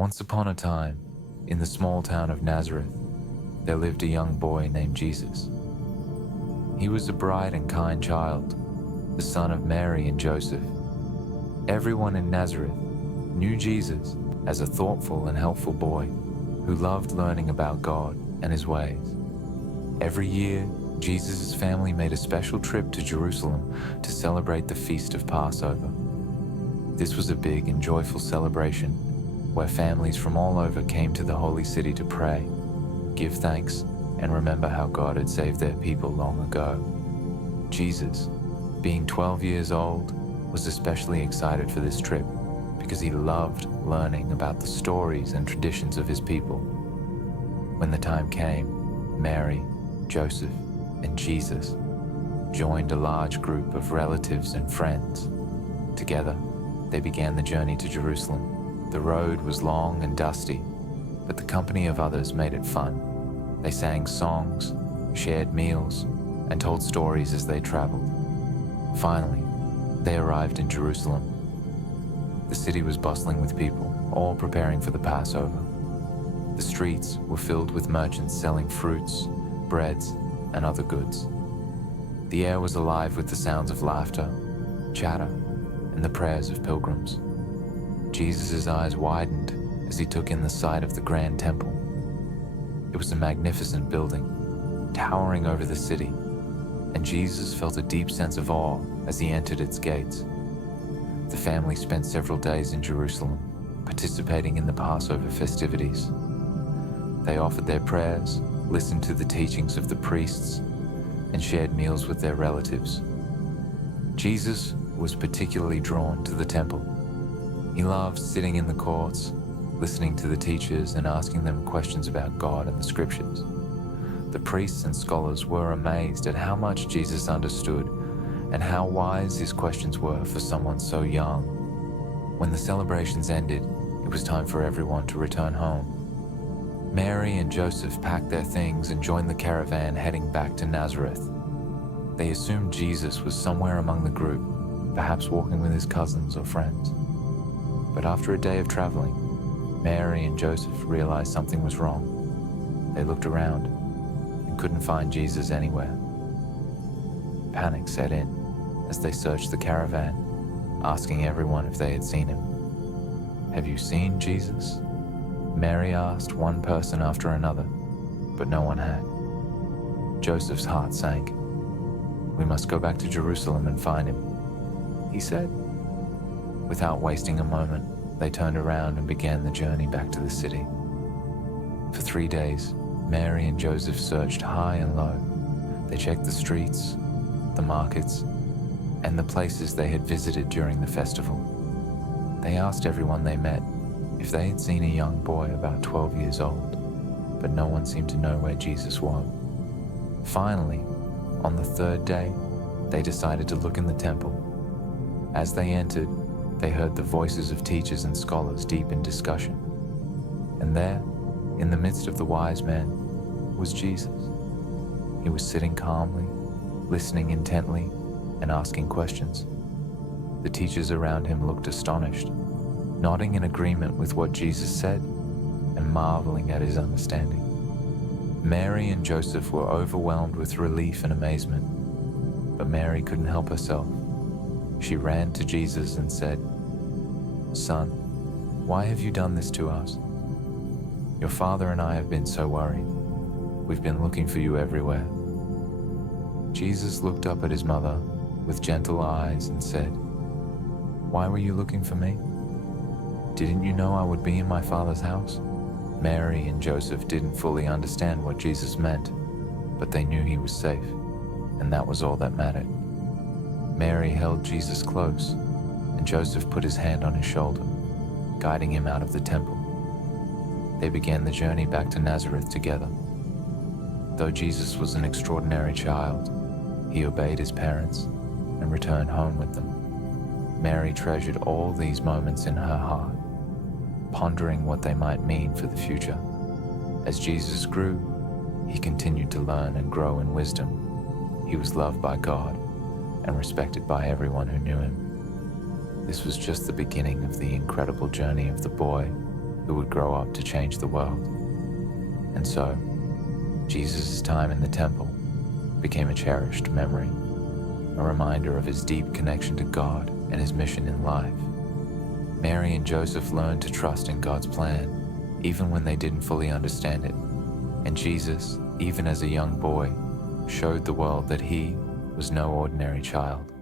Once upon a time, in the small town of Nazareth, there lived a young boy named Jesus. He was a bright and kind child, the son of Mary and Joseph. Everyone in Nazareth knew Jesus as a thoughtful and helpful boy who loved learning about God and his ways. Every year, Jesus' family made a special trip to Jerusalem to celebrate the Feast of Passover. This was a big and joyful celebration where families from all over came to the holy city to pray, give thanks, and remember how God had saved their people long ago. Jesus, being 12 years old, was especially excited for this trip because he loved learning about the stories and traditions of his people. When the time came, Mary, Joseph, and Jesus joined a large group of relatives and friends. Together, they began the journey to Jerusalem. The road was long and dusty, but the company of others made it fun. They sang songs, shared meals, and told stories as they traveled. Finally, they arrived in Jerusalem. The city was bustling with people, all preparing for the Passover. The streets were filled with merchants selling fruits, breads, and other goods. The air was alive with the sounds of laughter, chatter, and the prayers of pilgrims. Jesus' eyes widened as he took in the sight of the grand temple. It was a magnificent building, towering over the city, and Jesus felt a deep sense of awe as he entered its gates. The family spent several days in Jerusalem, participating in the Passover festivities. They offered their prayers, listened to the teachings of the priests, and shared meals with their relatives. Jesus was particularly drawn to the temple. He loved sitting in the courts, listening to the teachers and asking them questions about God and the scriptures. The priests and scholars were amazed at how much Jesus understood and how wise his questions were for someone so young. When the celebrations ended, it was time for everyone to return home. Mary and Joseph packed their things and joined the caravan heading back to Nazareth. They assumed Jesus was somewhere among the group, perhaps walking with his cousins or friends. But after a day of traveling, Mary and Joseph realized something was wrong. They looked around and couldn't find Jesus anywhere. Panic set in as they searched the caravan, asking everyone if they had seen him. "Have you seen Jesus?" Mary asked one person after another, but no one had. Joseph's heart sank. "We must go back to Jerusalem and find him," he said. Without wasting a moment, they turned around and began the journey back to the city. For 3 days, Mary and Joseph searched high and low. They checked the streets, the markets, and the places they had visited during the festival. They asked everyone they met if they had seen a young boy about 12 years old, but no one seemed to know where Jesus was. Finally, on the 3rd day, they decided to look in the temple. As they entered, they heard the voices of teachers and scholars deep in discussion. And there, in the midst of the wise men, was Jesus. He was sitting calmly, listening intently, and asking questions. The teachers around him looked astonished, nodding in agreement with what Jesus said and marveling at his understanding. Mary and Joseph were overwhelmed with relief and amazement, but Mary couldn't help herself. She ran to Jesus and said, "Son, why have you done this to us? Your father and I have been so worried. We've been looking for you everywhere." Jesus looked up at his mother with gentle eyes and said, "Why were you looking for me? Didn't you know I would be in my Father's house?" Mary and Joseph didn't fully understand what Jesus meant, but they knew he was safe, and that was all that mattered. Mary held Jesus close, and Joseph put his hand on his shoulder, guiding him out of the temple. They began the journey back to Nazareth together. Though Jesus was an extraordinary child, he obeyed his parents and returned home with them. Mary treasured all these moments in her heart, pondering what they might mean for the future. As Jesus grew, he continued to learn and grow in wisdom. He was loved by God and respected by everyone who knew him. This was just the beginning of the incredible journey of the boy who would grow up to change the world. And so, Jesus' time in the temple became a cherished memory, a reminder of his deep connection to God and his mission in life. Mary and Joseph learned to trust in God's plan, even when they didn't fully understand it. And Jesus, even as a young boy, showed the world that he was no ordinary child.